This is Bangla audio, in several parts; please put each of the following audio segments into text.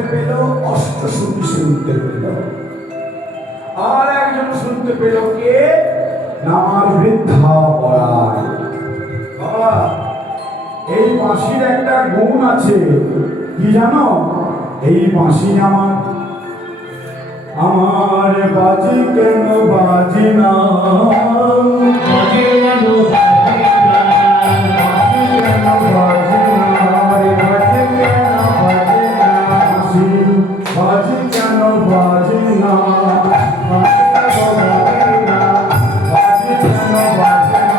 শুনতে পেল, অষ্টসুখী শুনতে পেল, আর একজন শুনতে পেল কে, আমার বৃদ্ধা পড়ায়। বাবা, এই বাঁশির একটা গুণ আছে, কি জানো? এই বাঁশি আমার বাজি কেন বাজি না, বাজি কেন বাজি না, বাজি কেন বাজি না, বাজি কেন বাজি না, বাজি কেন বাজি না, বাজি কেন বাজি না,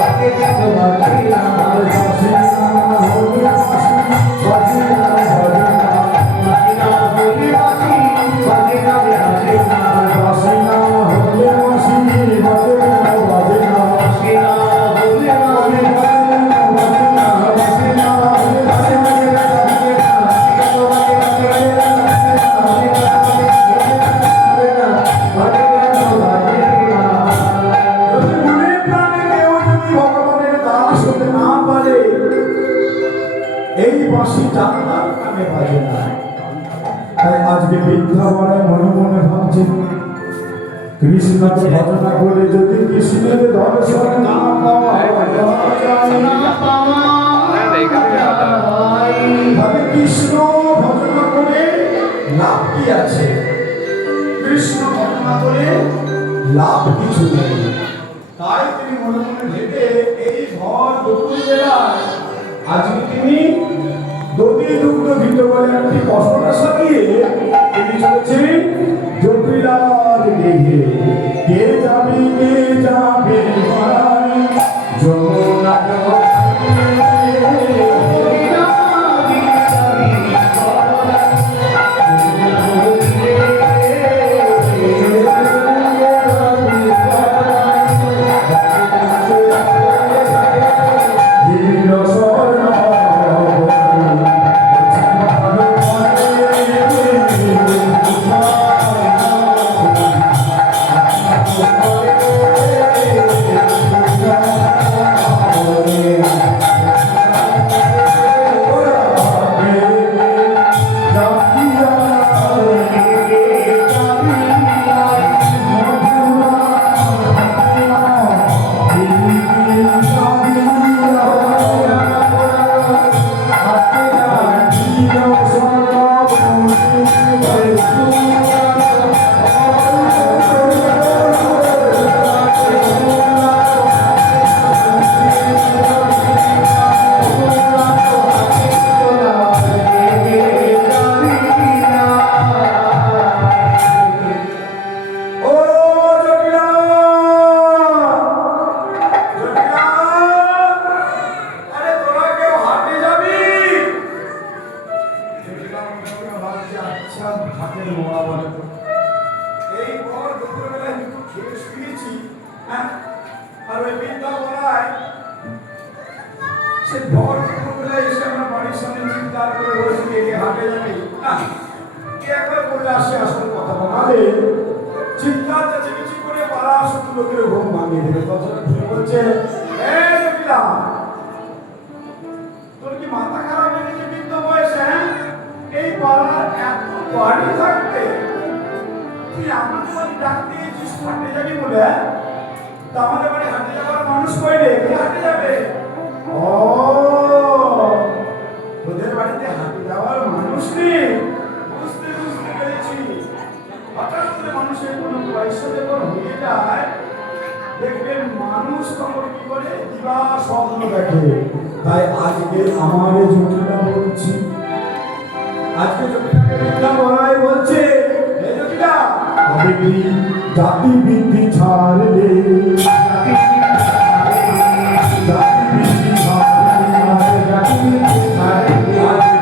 বাজি কেন বাজি না, বাজি না হলে বাঁশি, বাজি না বাজি না, বাজি না হলে বাঁশি, বাজি না বাজি না, বাঁশি না হলে বাঁশি, বাজে না বাজে না, বাঁশি না হলে বাঁশি, বাজে না বাজে না, বাঁশি না হলে বাজে না, এই বাঁশি জানলার কানে বাজে না। তাই আজকে বৃদ্ধা বড়ায় মনে মনে ভাবছে, কৃষ্ণকে ভজনা করে যদি কৃষ্ণের দর্শন না পাওয়া তাহলে কৃষ্ণ ভজনা করে লাভ কি আছে? কৃষ্ণ ভজনা করে লাভ কিছু নেই। তাই তিনি মনে মনে ভেবে এই ভর দুপুর বেলায় আজকে তিনি দধি দুগ্ধ ঘিত বলে একটি কষ্টটা সাজিয়ে তিনি চলেছেন জটিলার দেহে। কে যাবে কে যাবে যমুনা তাই আজকে আমার জটিলা বলছি, আজকে জটিলা বলাই বলছে, এই জটিলা তবে কি জাতি বৃদ্ধি ছাড়লে, জাতি বৃদ্ধি ছাড়লে, জাতি বৃদ্ধি ছাড়লে, আজ বড়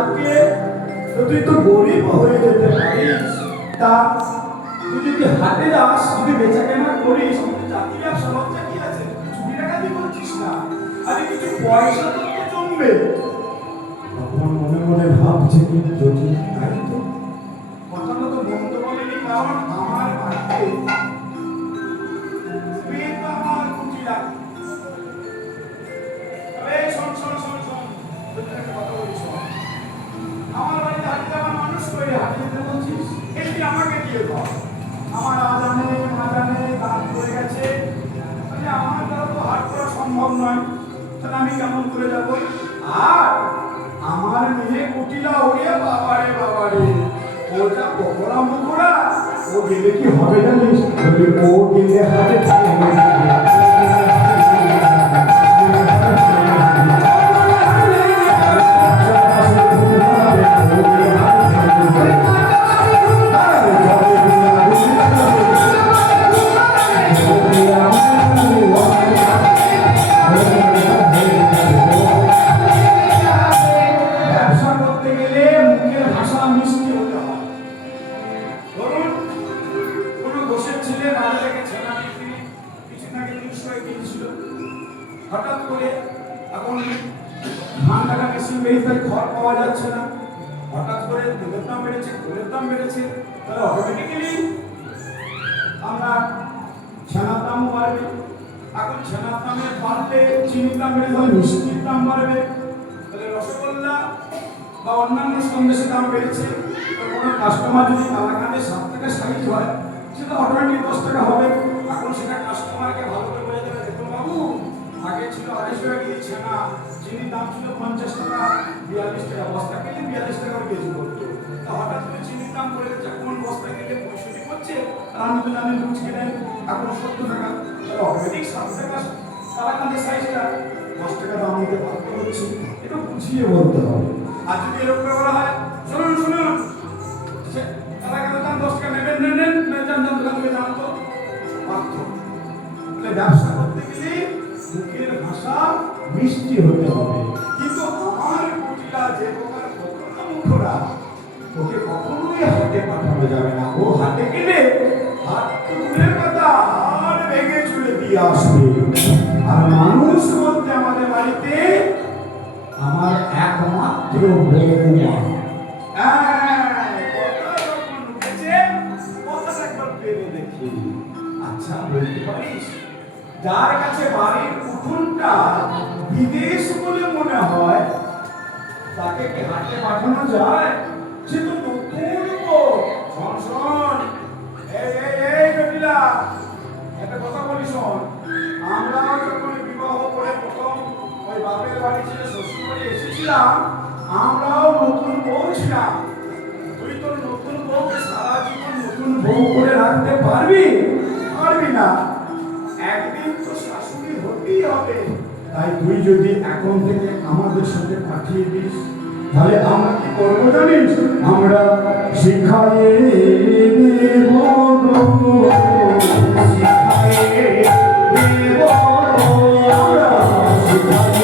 কালকে তো তুই তো গরিব হয়ে যেতে পারিস। তা তুই যদি হাটে যাস, যদি বেচা কেনা করিস, জাতি ব্যবসা লজ্জা কি আছে? চুরি ডাকাতি করছিস না, আরে কিছু পয়সা তো জমবে। তখন মনে মনে ভাবছে কি জটিল, তাই তো কথাটা তো বন্ধ বলেনি, কারণ আমার বাড়িতে আমার কুটিরা। শোন শোন শোন শোন, কথা বলি শোন। আমার বাড়িতে হাঁটতে আমার মানুষ করে হাঁটতে যেতে বলছিস, এটি আমাকে দিয়ে দাও। আমার আজানে মাজানে দাঁত পড়ে গেছে, আমার দ্বারা তো হাট করা সম্ভব নয়, তাহলে আমি কেমন করে যাব? আর আমার মেয়ে কুটিলা, ওরে বাবারে বাবারে, ওটা পকোড়া মুখোড়া, ও গেলে কি হবে জানিস? ও গেলে হাতে হঠাৎ করে এখন ধান কাটা মেশিন বেরিয়ে খড় পাওয়া যাচ্ছে না, হঠাৎ করে দুধের দাম বেড়েছে, ফুলের দাম বেড়েছে, তাহলে অটোমেটিক্যালি আমরা ছানার দামও বাড়বে। এখন ছানার দামে বাড়লে চিনির দাম বেড়ে যাবে, মিষ্টির দাম বাড়বে, তাহলে রসগোল্লা বা অন্যান্য সন্দেশের দাম বেড়েছে। তো কোনো কাস্টমার যদি কালাকাঁদে 7 টাকা সাইজ হয়, সেটা অটোমেটিক 10 টাকা হবে। এখন সেটা কাস্টমারকে ভালো করে বলে দেবে, দেখুন বাবু, আগে ছিল 250 টাকা কেজি ছানা, চিনির দাম ছিল 50 টাকা, 42 টাকা বস্তা কিনলে 42 টাকা কেজি করতো। তা হঠাৎ করে চিনির দাম পড়ে গেছে, এখন বস্তা কিনলে 65 করছে, আর আমি তো জানি লুচ কিনে এখন 70 টাকা, তাহলে অটোমেটিক 7 টাকা কালাকাঁদের সাইজটা 10 টাকা দাম দিতে বাধ্য হচ্ছে। এটা বুঝিয়ে বলতে হবে। আর যদি এরকম করা হয়, শুনুন শুনুন, কালাকাঁদের দাম 10 টাকা নেবেন, নেন যান দোকান থেকে জান তো বাধ্য। তাহলে ব্যবসা করতে গেলে মুখের ভাষা মিষ্টি হতে হবে। কিন্তু আমার কুটিলা যে প্রকার কখনো মুখরা, ওকে কখনোই হাটে পাঠানো যাবে না। ও হাটে গেলে হাত তো দূরের কথা, আর ভেঙে চুলে দিয়ে আসবে। আর মানুষ বলতে আমাদের বাড়িতে আমার একমাত্র বৌমা। আচ্ছা বলতে পারিস, যার কাছে বাড়ির উঠোনটা বিদেশ বলে মনে হয়, তাকে কি হাটে পাঠানো যায়? সে তো নতুন বউ। শোন শোন, এই জটিলা, একটা কথা বলি শোন। আমরাও যখন বিবাহ করে প্রথম ওই বাপের বাড়ি ছেড়ে শ্বশুর বাড়ি এসেছিলাম, আমরাও নতুন বউ ছিলাম। তুই তোর নতুন বউকে সারা জীবন নতুন বউ করে রাখতে পারবি? পারবি না। একদিন তো শাশুড়ি হতেই হবে। তাই তুই যদি এখন থেকে আমাদের সাথে পাঠিয়ে দিস, তাহলে আমরা কি করবো জানিস? আমরা শিখাইয়ে দেব, শিখাইয়ে দেব, আমরা শিখাইয়ে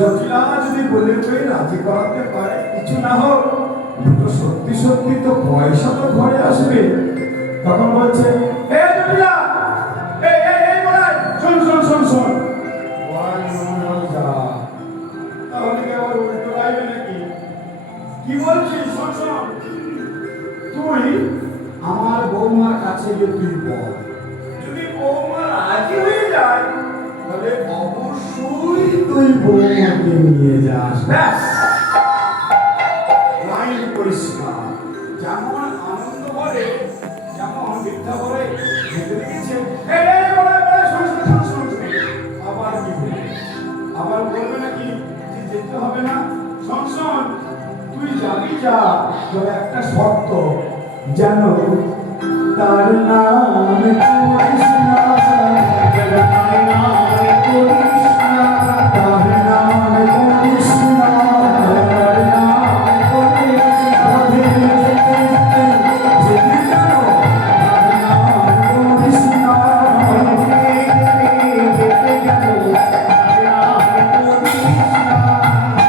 জটিলা যদি বলে বলে রাজি করাতে পারে, কিছু না হোক দুটো সত্যি সত্যি তো পয়সা তো ঘরে আসবে। তখন বলছে, এ জটিলা, এই বলাই, শোন শোন শোন শোন, তাহলে কি আবার উল্টো গাইবে নাকি? কি বলছিস? শোন শোন, তুই আমার বৌমার কাছে গিয়ে তুই বল, যদি বৌমা রাজি হয়ে যায় তাহলে অবশ্যই তুই বৌমাকে নিয়ে যাস। ব্যাস, লাইন পরিষ্কার। যেমন আনন্দ বলে তুই জানি যা, তবে একটা শর্ত, যেন তার নাম করিস না, তার নাম করিস না, তার নাম করিস না, তার নাম করিস না, যেতে যেতে যেতে যেন তার নাম করিস না, যেতে যেতে তার নাম করিস না।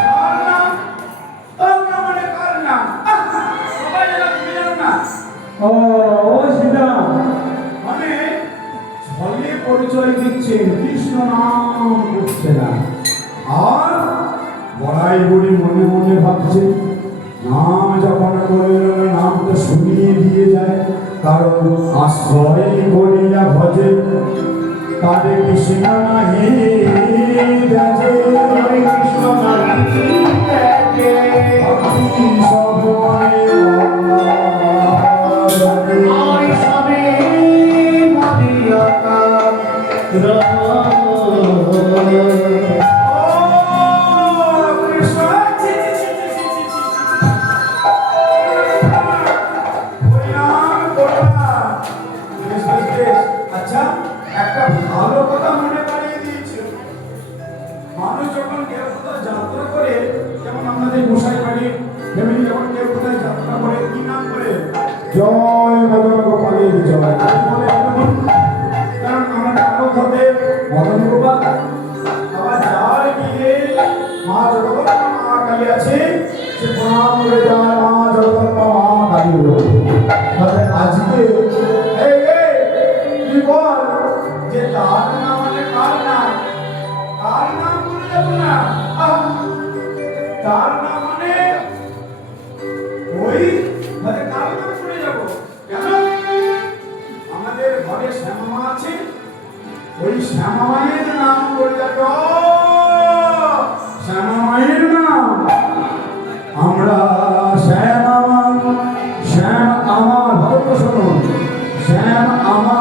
কার নাম? কার নাম মানে কার নাম? সবাই জানো, তুমি জানো না? ও সেটা মানে ছলে পরিচয় দিচ্ছেন, কৃষ্ণ নাম করছে না। আর বড়াই বুড়ি মনে মনে ভাবছে, নাম যখন করল নাম তো শুনিয়ে দিয়ে যায়, কারণ আশ্রয় করিয়া ভজে তাদের কৃষ্ণ নাহি দেখে, কৃষ্ণ নাহি দেখে, ভক্তি সব মনে আই সবে মরিয়াকা আচ্ছা, একটা ভালো কথা মনে পাড়িয়ে দিয়েছে। মানুষ যখন কেউ কোথাও যাত্রা করে, যেমন আমাদের গোসাই বাড়ির ফ্যামিলি যখন কেউ কোথায় যাত্রা করে, কি নাম করে? জয় মদন গোপালের জয় বলে এরকম। কারণ আমরা আরো হবে মদন গোপাল, আবার যার গিয়ে মা জগদম্বা মা কালী আছে, সে প্রণাম করে যায় মা জগদম্বা মা কালী বলে। তাহলে আজকে এই কি বল যে তার নাম মানে কার নাম? কার নাম বলে যাব না, তার নাম মানে ওই মানে কার নাম শুনে যাব কেন? আমাদের ঘরে শ্যামা আছে, ওই শ্যামা মায়ের নাম করে যাবে। শ্যামা মায়ের নাম আমরা শ্যাম আমার, শ্যাম আমার, ভালো করে শুনুন, শ্যাম আমার